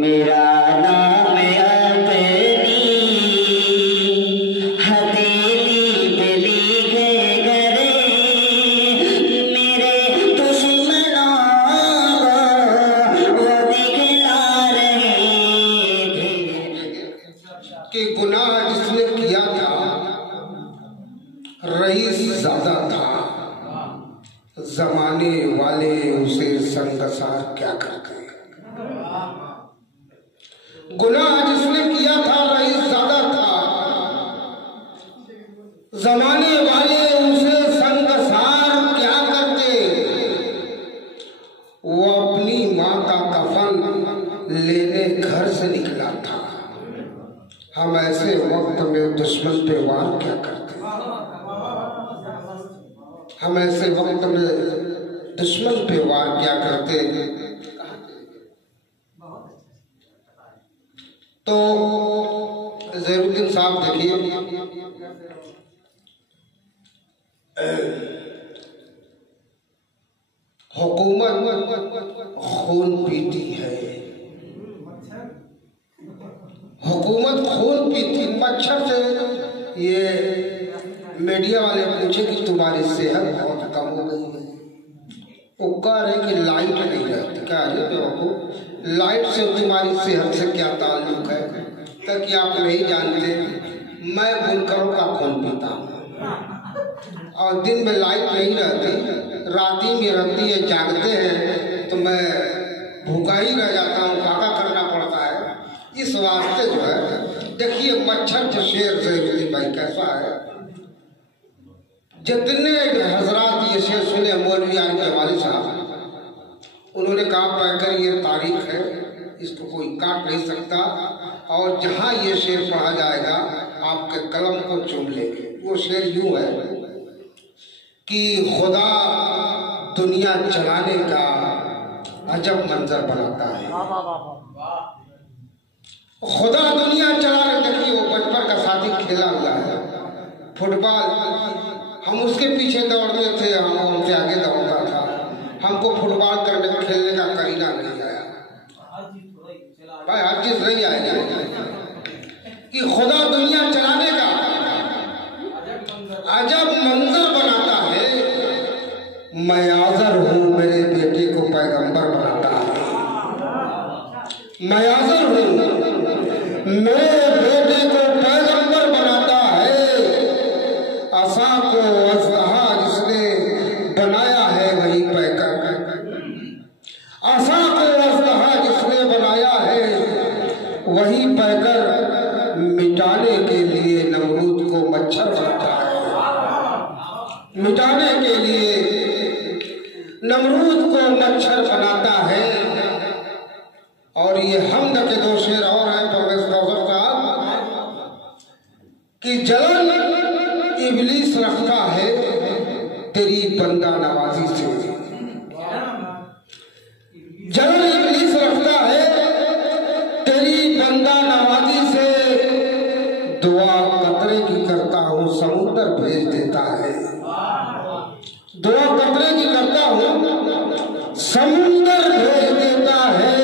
मेरा नाम अपनी हथेली पे लिखे करे, मेरे दुश्मनों को वो दिखला रहे थे कि गुनाह जिसने किया था रईस ज्यादा था, जमाने वाले उसे संगसार क्या करते। गुनाह जिसने किया था रईस ज्यादा था, जमाने वाले उसे संगसार क्या करते। वो अपनी माँ का कफन लेने घर से निकला था। हम ऐसे वक्त में दुश्मन पे वार क्या करते। हम ऐसे वक्त में दुश्मन पे वार क्या करते। तो ज़हीरुद्दीन साहब देखिए, हुकूमत खून पीती है, हुकूमत खून पीती। मच्छर से ये मीडिया वाले पूछे कि तुम्हारी सेहत बहुत कम हो गई है। वो कह रहे कि लाइट नहीं रहती। क्या है बेवकूफ, लाइट से तुम्हारी सेहत से क्या ताल्लुक है? ताकि आप नहीं जानते, मैं बुनकरों का खून पीता हूँ और दिन में लाइट नहीं रहती, रात ही में रहती है, जागते हैं तो मैं भूखा ही रह जाता हूँ, भागा करना पड़ता है। इस वास्ते जो है देखिए मच्छर जो शेर ज़हीरुद्दीन भाई कैसा है। जितने हजरात ये शेर सुने मौलवी आरिफ जमाली साहब, उन्होंने कहा पैकर ये तारीख है, इसको कोई काट नहीं सकता और जहाँ ये शेर पढ़ा जाएगा आपके कलम को चूम लेंगे। वो शेर यूं है कि खुदा दुनिया चलाने का अजब मंजर बनाता है। खुदा दुनिया चलाने, देखिए वो बचपन का साथी खेला हुआ है फुटबॉल, हम उसके पीछे दौड़ते थे, हम उनसे आगे दौड़ता था। हमको फुटबॉल करने खेलने का करीना नहीं आया भाई, हर चीज नहीं आएगी कि खुदा दुनिया चलाने का अजब मंजर बनाता है। मैं आज़र हूँ मेरे बेटे को पैगंबर बनाता है। मैं आज़र हूँ मेरे बेटे को पैगंबर बनाता है। आसा को अज़हा जिसने बनाया है वही पैकर, आसा को अज़हा जिसने बनाया है वही पैकर मिटाने के लिए नमरूद को मच्छर बनाता है। मिटाने के लिए नमरूद को मच्छर बनाता है। और ये हमद के दो शेर और हैं प्रोफेसर कौसर साहब कि जलन इब्लीस रखता है तेरी बंदा नवाजी से। जलन इब्लीस रखता है तेरी बंदा नवाजी से। दुआ कतरे की करता हूँ समुद्र भेज देता है। दुआ कतरे की करता हूँ समुद्र भेज देता है।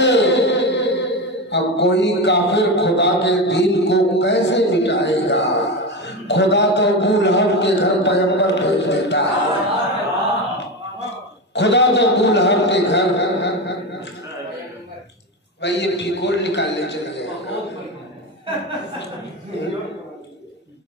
अब कोई काफिर खुदा के दीन को कैसे मिटाएगा? खुदा तो अबू लहब के घर पैगंबर भेज देता है। खुदा तो अबू लहब के घर, भाई ये फिकोर निकालने चले गए।